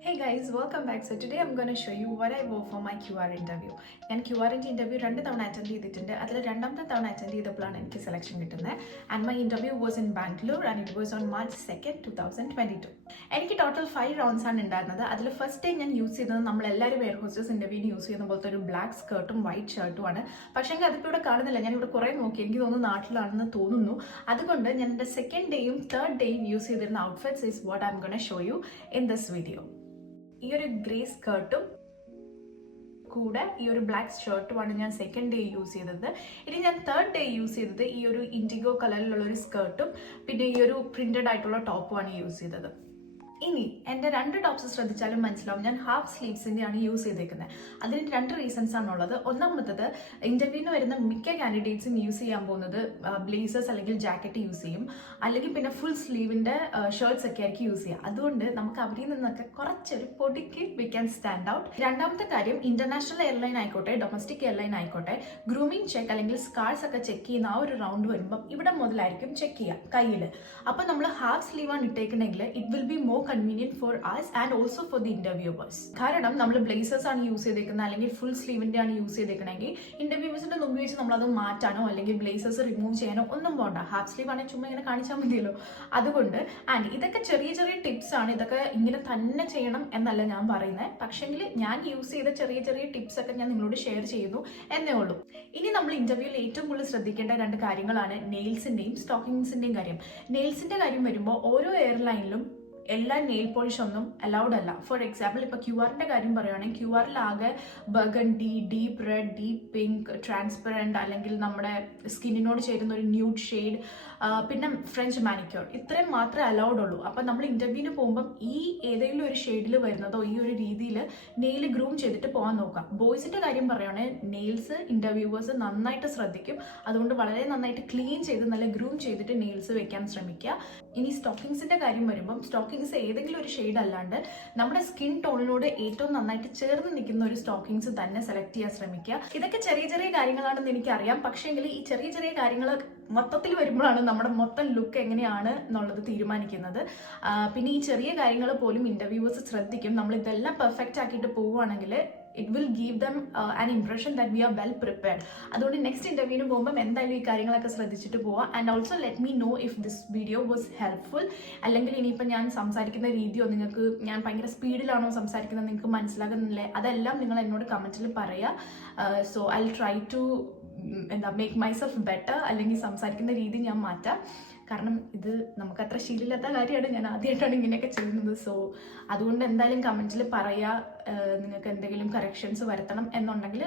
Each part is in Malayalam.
Hey guys, welcome back. So today I'm going to show you what I wore for my QR interview. ഞാൻ ക്യുആറിൻ്റെ ഇൻ്റർവ്യൂ 2 തവണ അറ്റൻഡ് ചെയ്തിട്ടുണ്ട്. അതിൽ രണ്ടാമത്തെ തവണ അറ്റൻഡ് ചെയ്തപ്പോഴാണ് എനിക്ക് സെലക്ഷൻ കിട്ടുന്നത്. And my interview was in Bangalore and it was on March 2nd, 2022. എനിക്ക് ടോട്ടൽ 5 റൗണ്ട്സ് ആണ് ഉണ്ടായിരുന്നത്. അതിൽ ഫസ്റ്റ് ഡേ ഞാൻ യൂസ് ചെയ്തത് നമ്മളെല്ലാവരും എയർ ഹോസ്റ്റസ് ഇൻ്റർവ്യൂവിന് യൂസ് ചെയ്യുന്ന പോലത്തെ ഒരു ബ്ലാക്ക് സ്കർട്ടും വൈറ്റ് ഷർട്ടുമാണ്. പക്ഷേ അതിപ്പോൾ ഇവിടെ കാണുന്നില്ല. ഞാനിവിടെ കുറേ നോക്കി, എനിക്ക് തോന്നുന്നു നാട്ടിലാണെന്ന് തോന്നുന്നു. അതുകൊണ്ട് ഞാൻ എൻ്റെ സെക്കൻഡ് ഡേയും തേർഡ് ഡേയും യൂസ് ചെയ്തിരുന്ന outfits is what I M gonna show you in this video. ഈ ഒരു ഗ്രേ സ്കർട്ടും കൂടെ ഈ ഒരു ബ്ലാക്ക് ഷർട്ടുമാണ് ഞാൻ സെക്കൻഡ് ഡേ യൂസ് ചെയ്തത്. ഇനി ഞാൻ തേർഡ് ഡേ യൂസ് ചെയ്തത് ഈ ഒരു ഇൻഡിഗോ കളറിലുള്ള ഒരു സ്കർട്ടും പിന്നെ ഈ ഒരു പ്രിന്റഡ് ആയിട്ടുള്ള ടോപ്പുമാണ് യൂസ് ചെയ്തത്. ഇനി എൻ്റെ 2 ടോപ്സ് ശ്രദ്ധിച്ചാലും മനസ്സിലാവും, ഞാൻ ഹാഫ് സ്ലീവ്സിൻ്റെയാണ് യൂസ് ചെയ്തേക്കുന്നത്. അതിന് 2 റീസൺസ് ആണുള്ളത്. ഒന്നാമത്തത്, ഇന്റർവ്യൂവിന് വരുന്ന മിക്ക കാൻഡിഡേറ്റ്സും യൂസ് ചെയ്യാൻ പോകുന്നത് ബ്ലേസേഴ്സ് അല്ലെങ്കിൽ ജാക്കറ്റ് യൂസ് ചെയ്യും, അല്ലെങ്കിൽ പിന്നെ ഫുൾ സ്ലീവിൻ്റെ ഷർട്ട്സ് ഒക്കെ ആയിരിക്കും യൂസ് ചെയ്യുക. അതുകൊണ്ട് നമുക്ക് അവരിൽ നിന്നൊക്കെ കുറച്ചൊരു പൊടിക്ക് വി ക്യാൻ സ്റ്റാൻഡ് ഔട്ട്. രണ്ടാമത്തെ കാര്യം, ഇന്റർനാഷണൽ എയർലൈൻ ആയിക്കോട്ടെ ഡൊമസ്റ്റിക് എയർലൈൻ ആയിക്കോട്ടെ, ഗ്രൂമിങ് ചെക്ക് അല്ലെങ്കിൽ സ്കാർസ് ഒക്കെ ചെക്ക് ചെയ്യുന്ന ആ ഒരു റൗണ്ട് വരുമ്പോൾ ഇവിടെ മുതലായിരിക്കും ചെക്ക് ചെയ്യുക കയ്യിൽ. അപ്പോൾ നമ്മൾ ഹാഫ് സ്ലീവാണ് ഇട്ടേക്കുന്നെങ്കിൽ it will be more convenient for us and also for the interviewers. കാരണം നമ്മൾ ബ്ലേസേഴ്സ് ആണ് യൂസ് ചെയ്തേക്കുന്നത് അല്ലെങ്കിൽ ഫുൾ സ്ലീവിന്റെ ആണ് യൂസ് ചെയ്തേക്കണമെങ്കിൽ ഇന്റർവ്യൂവേഴ്സിന്റെ മുമ്പ് വെച്ച് നമ്മളത് മാറ്റാനോ അല്ലെങ്കിൽ ബ്ലേസേഴ്സ് റിമൂവ് ചെയ്യാനോ ഒന്നും പോകണ്ട. ഹാഫ് സ്ലീവ് ആണെങ്കിൽ ചുമ്മാ ഇങ്ങനെ കാണിച്ചാൽ മതിയല്ലോ. അതുകൊണ്ട് ആൻഡ് ഇതൊക്കെ ചെറിയ ചെറിയ ടിപ്സ് ആണ്. ഇതൊക്കെ ഇങ്ങനെ തന്നെ ചെയ്യണം എന്നല്ല ഞാൻ പറയുന്നത്. പക്ഷെങ്കിൽ ഞാൻ യൂസ് ചെയ്ത ചെറിയ ചെറിയ ടിപ്സ് ഒക്കെ ഞാൻ നിങ്ങളോട് ഷെയർ ചെയ്യുന്നു എന്നേ ഉള്ളൂ. ഇനി നമ്മൾ ഇന്റർവ്യൂവിൽ ഏറ്റവും കൂടുതൽ ശ്രദ്ധിക്കേണ്ട 2 കാര്യങ്ങളാണ് നെയിൽസിന്റെയും സ്റ്റോക്കിങ്സിന്റെയും കാര്യം. നെയിൽസിന്റെ കാര്യം വരുമ്പോൾ ഓരോ എയർലൈനിലും എല്ലാ നെയിൽ പോളിഷ് ഒന്നും അലൗഡ് അല്ല. ഫോർ എക്സാമ്പിൾ ഇപ്പോൾ ക്യുആറിൻ്റെ കാര്യം പറയുകയാണെങ്കിൽ ക്യുആറിലാകെ burgundy, deep red, deep pink, transparent അല്ലെങ്കിൽ നമ്മുടെ സ്കിന്നിനോട് ചേരുന്ന ഒരു ന്യൂഡ് ഷെയ്ഡ്, പിന്നെ ഫ്രഞ്ച് മാനിക്യൂർ, ഇത്രയും മാത്രമേ അലൗഡ് ഉള്ളൂ. അപ്പം നമ്മൾ ഇൻ്റർവ്യൂവിന് പോകുമ്പം ഈ ഏതെങ്കിലും ഒരു ഷെയ്ഡിൽ വരുന്നതോ ഈ ഒരു രീതിയിൽ നെയിൽ ഗ്രൂം ചെയ്തിട്ട് പോകാൻ നോക്കാം. ബോയ്സിൻ്റെ കാര്യം പറയുകയാണെങ്കിൽ നെയിൽസ് ഇൻ്റർവ്യൂവേഴ്സ് നന്നായിട്ട് ശ്രദ്ധിക്കും. അതുകൊണ്ട് വളരെ നന്നായിട്ട് ക്ലീൻ ചെയ്ത് നല്ല ഗ്രൂം ചെയ്തിട്ട് നെയിൽസ് വെക്കാൻ ശ്രമിക്കുക. ഇനി സ്റ്റോക്കിങ്സിൻ്റെ കാര്യം വരുമ്പം സ്റ്റോക്കിങ്സ് ഏതെങ്കിലും ഒരു ഷെയ്ഡ് അല്ലാണ്ട് നമ്മുടെ സ്കിൻ ടോണിനോട് ഏറ്റവും നന്നായിട്ട് ചേർന്ന് നിൽക്കുന്ന ഒരു സ്റ്റോക്കിങ്സ് തന്നെ സെലക്ട് ചെയ്യാൻ ശ്രമിക്കുക. ഇതൊക്കെ ചെറിയ ചെറിയ കാര്യങ്ങളാണെന്ന് എനിക്കറിയാം. പക്ഷേങ്കിൽ ഈ ചെറിയ ചെറിയ കാര്യങ്ങൾ മൊത്തത്തിൽ വരുമ്പോഴാണ് നമ്മുടെ മൊത്തം ലുക്ക് എങ്ങനെയാണ് എന്നുള്ളത് തീരുമാനിക്കുന്നത്. പിന്നെ ഈ ചെറിയ കാര്യങ്ങൾ പോലും ഇന്റർവ്യൂവേഴ്സ് ശ്രദ്ധിക്കും. നമ്മൾ ഇതെല്ലാം പെർഫെക്റ്റ് ആക്കിയിട്ട് പോവുകയാണെങ്കിൽ it will give them an impression that we are well prepared. അതുകൊണ്ട് നെക്സ്റ്റ് ഇന്റർവ്യൂവിന് പോകുമ്പോൾ എന്തായാലും ഈ കാര്യങ്ങളൊക്കെ ശ്രദ്ധിച്ചിട്ട് പോവാം. And also let me know if this video was helpful. അല്ലെങ്കിൽ ഇനിയിപ്പോൾ ഞാൻ സംസാരിക്കുന്ന രീതിയോ നിങ്ങൾക്ക് ഞാൻ ഭയങ്കര സ്പീഡിലാണോ സംസാരിക്കുന്നത് നിങ്ങൾക്ക് മനസ്സിലാകുന്നില്ലേ, അതെല്ലാം നിങ്ങൾ എന്നോട് കമൻറ്റിൽ പറയുക. So I will try to make myself better, അല്ലെങ്കിൽ സംസാരിക്കുന്ന രീതി ഞാൻ മാറ്റാം. കാരണം ഇത് നമുക്ക് അത്ര ശീലമില്ലാത്ത കാര്യമാണ്, ഞാൻ ആദ്യമായിട്ടാണ് ഇങ്ങനെയൊക്കെ ചെയ്യുന്നത്. സോ അതുകൊണ്ട് എന്തായാലും കമൻറ്റിൽ പറയുക നിങ്ങൾക്ക് എന്തെങ്കിലും കറക്ഷൻസ് വരുത്തണം എന്നുണ്ടെങ്കിൽ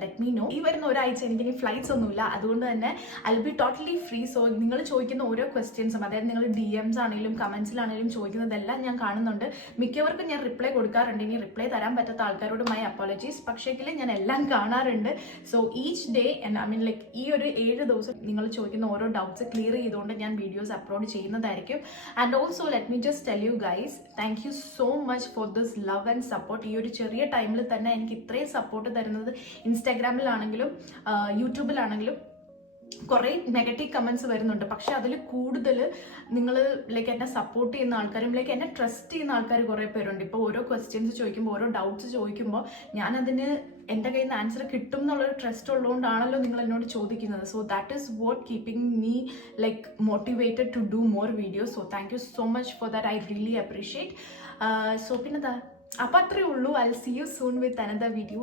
ലെറ്റ് മീ നോ. ഈ വരുന്ന ഒരാഴ്ച എനിക്കിനി ഫ്ലൈറ്റ്സ് ഒന്നുമില്ല. അതുകൊണ്ട് തന്നെ I will be totally free. So നിങ്ങൾ ചോദിക്കുന്ന ഓരോ ക്വസ്റ്റ്യൻസും, അതായത് നിങ്ങൾ DMs ആണെങ്കിലും കമൻസിലാണെങ്കിലും ചോദിക്കുന്നതെല്ലാം ഞാൻ കാണുന്നുണ്ട്. മിക്കവർക്കും ഞാൻ റിപ്ലൈ കൊടുക്കാറുണ്ട്. ഇനി റിപ്ലൈ തരാൻ പറ്റാത്ത ആൾക്കാരോട് മൈ അപ്പോളജീസ്. പക്ഷേങ്കിൽ ഞാൻ എല്ലാം കാണാറുണ്ട്. So each day I mean like ഈ ഒരു 7 ദിവസം നിങ്ങൾ ചോദിക്കുന്ന ഓരോ ഡൗട്ട്സ് ക്ലിയർ ചെയ്തുകൊണ്ട് ഞാൻ വീഡിയോസ് അപ്ലോഡ് ചെയ്യുന്നതായിരിക്കും. And also let me just tell you guys, thank you so much for this love and support. ഈ ഒരു ചെറിയ ടൈമിൽ തന്നെ എനിക്ക് ഇത്രയും സപ്പോർട്ട് തരുന്നത് ഇൻസ്റ്റാഗ്രാമിലാണെങ്കിലും യൂട്യൂബിലാണെങ്കിലും കുറേ നെഗറ്റീവ് കമൻസ് വരുന്നുണ്ട്. പക്ഷെ അതിൽ കൂടുതൽ നിങ്ങൾ ലൈക്ക് എന്നെ സപ്പോർട്ട് ചെയ്യുന്ന ആൾക്കാരും ലൈക്ക് എന്നെ ട്രസ്റ്റ് ചെയ്യുന്ന ആൾക്കാർ കുറേ പേരുണ്ട്. ഇപ്പോൾ ഓരോ ക്വസ്റ്റ്യൻസ് ചോദിക്കുമ്പോൾ ഓരോ ഡൗട്ട്സ് ചോദിക്കുമ്പോൾ ഞാനതിന് എൻ്റെ കയ്യിൽ നിന്ന് ആൻസർ കിട്ടും എന്നുള്ളൊരു ട്രസ്റ്റ് ഉള്ളതുകൊണ്ടാണല്ലോ നിങ്ങൾ എന്നോട് ചോദിക്കുന്നത്. So that is what keeping me like motivated to do more videos. So thank you so much for that. I really appreciate. So പിന്നെ അപ്പോൾ അത്രയേ ഉള്ളൂ. I will see you soon with another video.